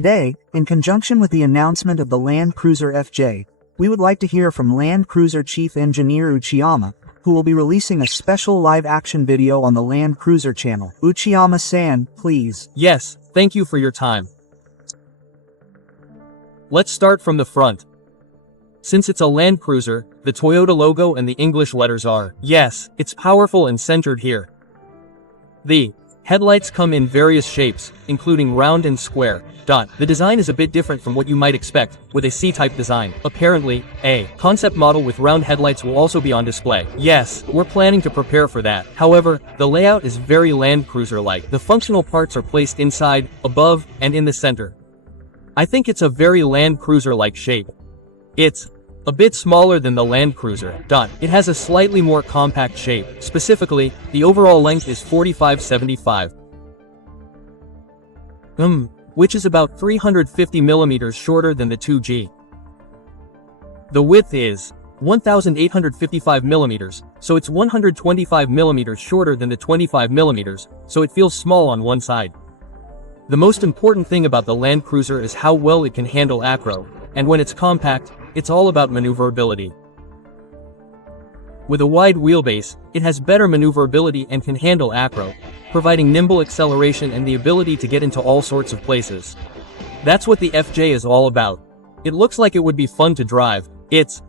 Today, in conjunction with the announcement of the Land Cruiser FJ, we would like to hear from Land Cruiser Chief Engineer Uchiyama, who will be releasing a special live-action video on the Land Cruiser channel. Uchiyama-san, please. Yes, thank you for your time. Let's start from the front. Since it's a Land Cruiser, the Toyota logo and the English letters are, yes, it's powerful and centered here. The headlights come in various shapes, including round and square. The design is a bit different from what you might expect, with a C-type design. Apparently, a concept model with round headlights will also be on display. Yes, we're planning to prepare for that. However, the layout is very Land Cruiser-like. The functional parts are placed inside, above, and in the center. I think it's a very Land Cruiser-like shape. It's a bit smaller than the Land Cruiser. It has a slightly more compact shape. Specifically, the overall length is 4575. Which is about 350 millimeters shorter than the 2G. The width is 1,855 millimeters, so it's 125 millimeters shorter than the 25 millimeters, so it feels small on one side. The most important thing about the Land Cruiser is how well it can handle acro, and when it's compact, it's all about maneuverability. With a wide wheelbase, it has better maneuverability and can handle acro, providing nimble acceleration and the ability to get into all sorts of places. That's what the FJ is all about. It looks like it would be fun to drive. It's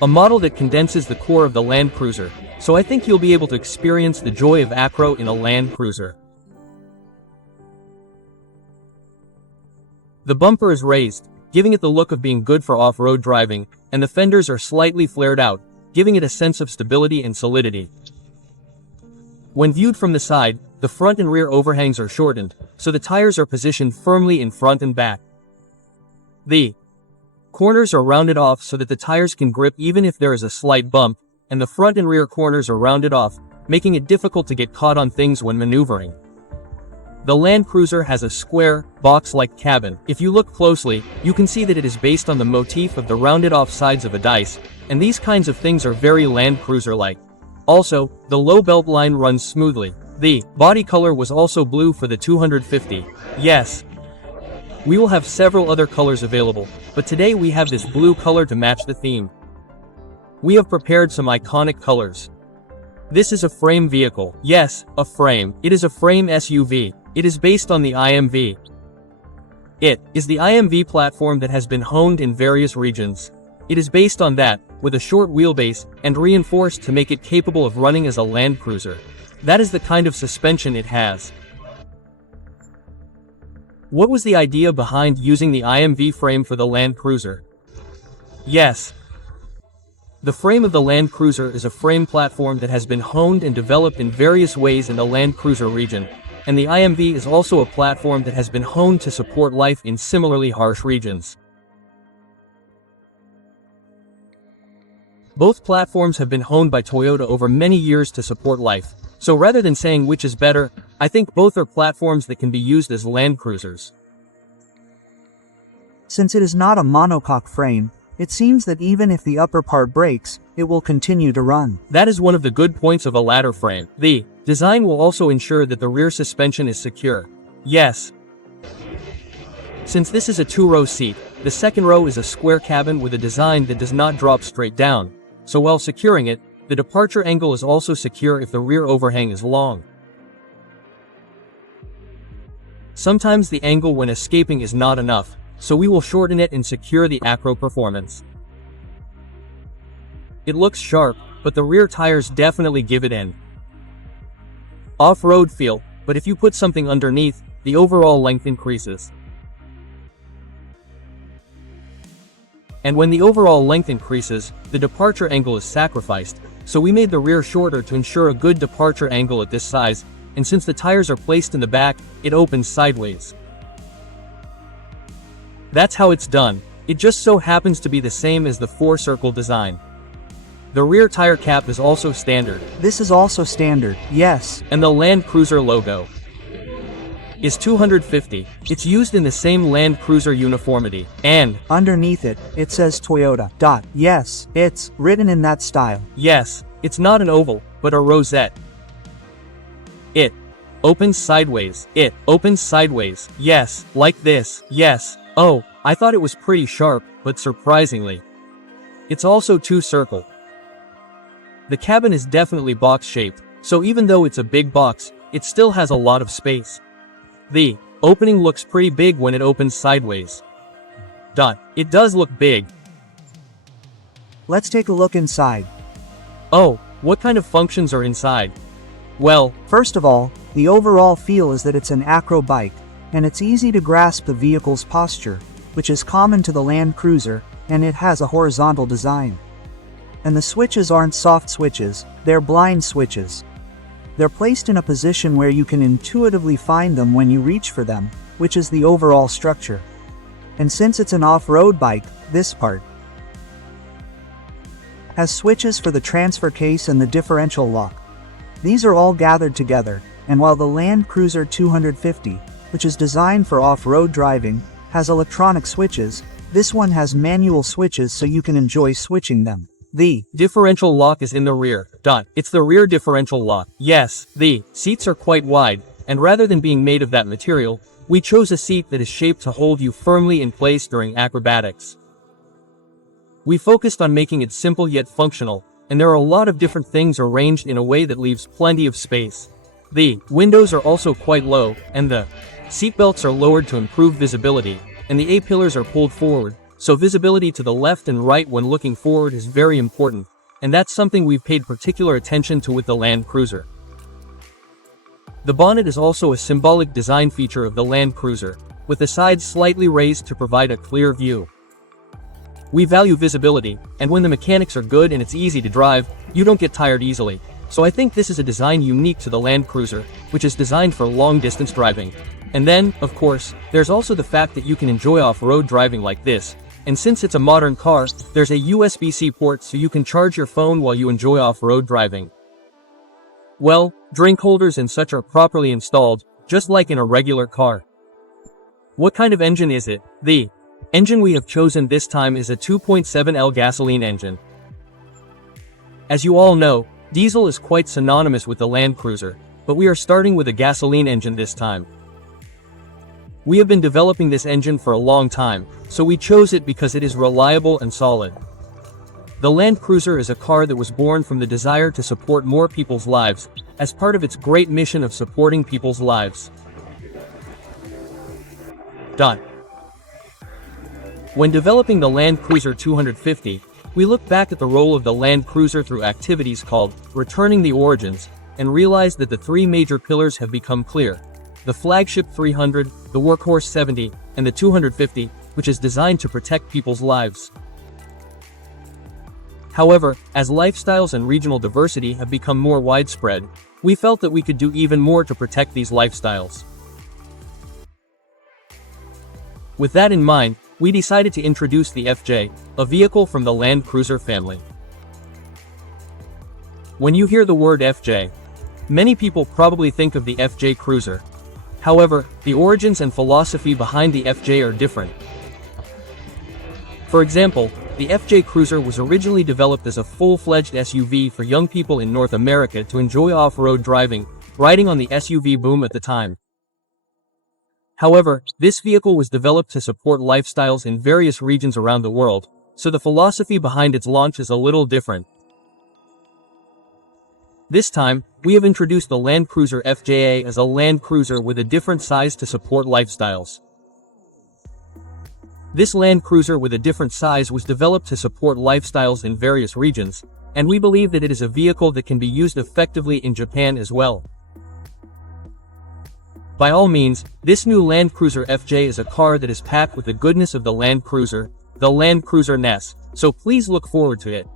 a model that condenses the core of the Land Cruiser, so I think you'll be able to experience the joy of acro in a Land Cruiser. The bumper is raised, giving it the look of being good for off-road driving, and the fenders are slightly flared out, giving it a sense of stability and solidity. When viewed from the side, the front and rear overhangs are shortened, so the tires are positioned firmly in front and back. The corners are rounded off so that the tires can grip even if there is a slight bump, and the front and rear corners are rounded off, making it difficult to get caught on things when maneuvering. The Land Cruiser has a square, box-like cabin. If you look closely, you can see that it is based on the motif of the rounded-off sides of a dice, and these kinds of things are very Land Cruiser-like. Also, the low belt line runs smoothly. The body color was also blue for the 250. Yes. We will have several other colors available, but today we have this blue color to match the theme. We have prepared some iconic colors. This is a frame vehicle. Yes, a frame. It is a frame SUV. It is based on the IMV. It is the IMV platform that has been honed in various regions. It is based on that, with a short wheelbase, and reinforced to make it capable of running as a Land Cruiser. That is the kind of suspension it has. What was the idea behind using the IMV frame for the Land Cruiser? Yes. The frame of the Land Cruiser is a frame platform that has been honed and developed in various ways in the Land Cruiser region, and the IMV is also a platform that has been honed to support life in similarly harsh regions. Both platforms have been honed by Toyota over many years to support life, so rather than saying which is better, I think both are platforms that can be used as Land Cruisers. Since it is not a monocoque frame, it seems that even if the upper part breaks, it will continue to run. That is one of the good points of a ladder frame. The design will also ensure that the rear suspension is secure. Yes. Since this is a two-row seat, the second row is a square cabin with a design that does not drop straight down, so while securing it, the departure angle is also secure if the rear overhang is long. Sometimes the angle when escaping is not enough, so we will shorten it and secure the acro performance. It looks sharp, but the rear tires definitely give it an off-road feel, but if you put something underneath, the overall length increases. And when the overall length increases, the departure angle is sacrificed, so we made the rear shorter to ensure a good departure angle at this size, and since the tires are placed in the back, it opens sideways. That's how it's done. It just so happens to be the same as the four-circle design. The rear tire cap is also standard. This is also standard, yes. And the Land Cruiser logo is 250. It's used in the same Land Cruiser uniformity, and underneath it, it says Toyota. Yes, it's written in that style. Yes, it's not an oval, but a rosette. It opens sideways. It opens sideways. Yes, like this. Yes. Oh, I thought it was pretty sharp, but surprisingly, it's also two-circle. The cabin is definitely box-shaped, so even though it's a big box, it still has a lot of space. The opening looks pretty big when it opens sideways. It does look big. Let's take a look inside. Oh, what kind of functions are inside? Well, First of all, the overall feel is that it's an acro bike, and it's easy to grasp the vehicle's posture, which is common to the Land Cruiser, and it has a horizontal design. And the switches aren't soft switches, they're blind switches. They're placed in a position where you can intuitively find them when you reach for them, which is the overall structure. And since it's an off-road bike, this part has switches for the transfer case and the differential lock. These are all gathered together, and while the Land Cruiser 250, which is designed for off-road driving, has electronic switches, this one has manual switches so you can enjoy switching them. The differential lock is in the rear. It's the rear differential lock. Yes, the seats are quite wide, and rather than being made of that material, we chose a seat that is shaped to hold you firmly in place during acrobatics. We focused on making it simple yet functional, and there are a lot of different things arranged in a way that leaves plenty of space. The windows are also quite low, and the seat belts are lowered to improve visibility, and the A-pillars are pulled forward, so visibility to the left and right when looking forward is very important, and that's something we've paid particular attention to with the Land Cruiser. The bonnet is also a symbolic design feature of the Land Cruiser, with the sides slightly raised to provide a clear view. We value visibility, and when the mechanics are good and it's easy to drive, you don't get tired easily. So I think this is a design unique to the Land Cruiser, which is designed for long-distance driving. And then, of course, there's also the fact that you can enjoy off-road driving like this. And since it's a modern car, there's a USB-C port so you can charge your phone while you enjoy off-road driving. Well, drink holders and such are properly installed, just like in a regular car. What kind of engine is it? The engine we have chosen this time is a 2.7L gasoline engine. As you all know, diesel is quite synonymous with the Land Cruiser, but we are starting with a gasoline engine this time. We have been developing this engine for a long time, so we chose it because it is reliable and solid. The Land Cruiser is a car that was born from the desire to support more people's lives, as part of its great mission of supporting people's lives. When developing the Land Cruiser 250, we looked back at the role of the Land Cruiser through activities called Returning the Origins, and realized that the three major pillars have become clear. The flagship 300, the workhorse 70, and the 250, which is designed to protect people's lives. However, as lifestyles and regional diversity have become more widespread, we felt that we could do even more to protect these lifestyles. With that in mind, we decided to introduce the FJ, a vehicle from the Land Cruiser family. When you hear the word FJ, many people probably think of the FJ Cruiser. However, the origins and philosophy behind the FJ are different. For example, the FJ Cruiser was originally developed as a full-fledged SUV for young people in North America to enjoy off-road driving, riding on the SUV boom at the time. However, this vehicle was developed to support lifestyles in various regions around the world, so the philosophy behind its launch is a little different. This time, we have introduced the Land Cruiser FJA as a Land Cruiser with a different size to support lifestyles. This Land Cruiser with a different size was developed to support lifestyles in various regions, and we believe that it is a vehicle that can be used effectively in Japan as well. By all means, this new Land Cruiser FJ is a car that is packed with the goodness of the Land Cruiser ness, so please look forward to it.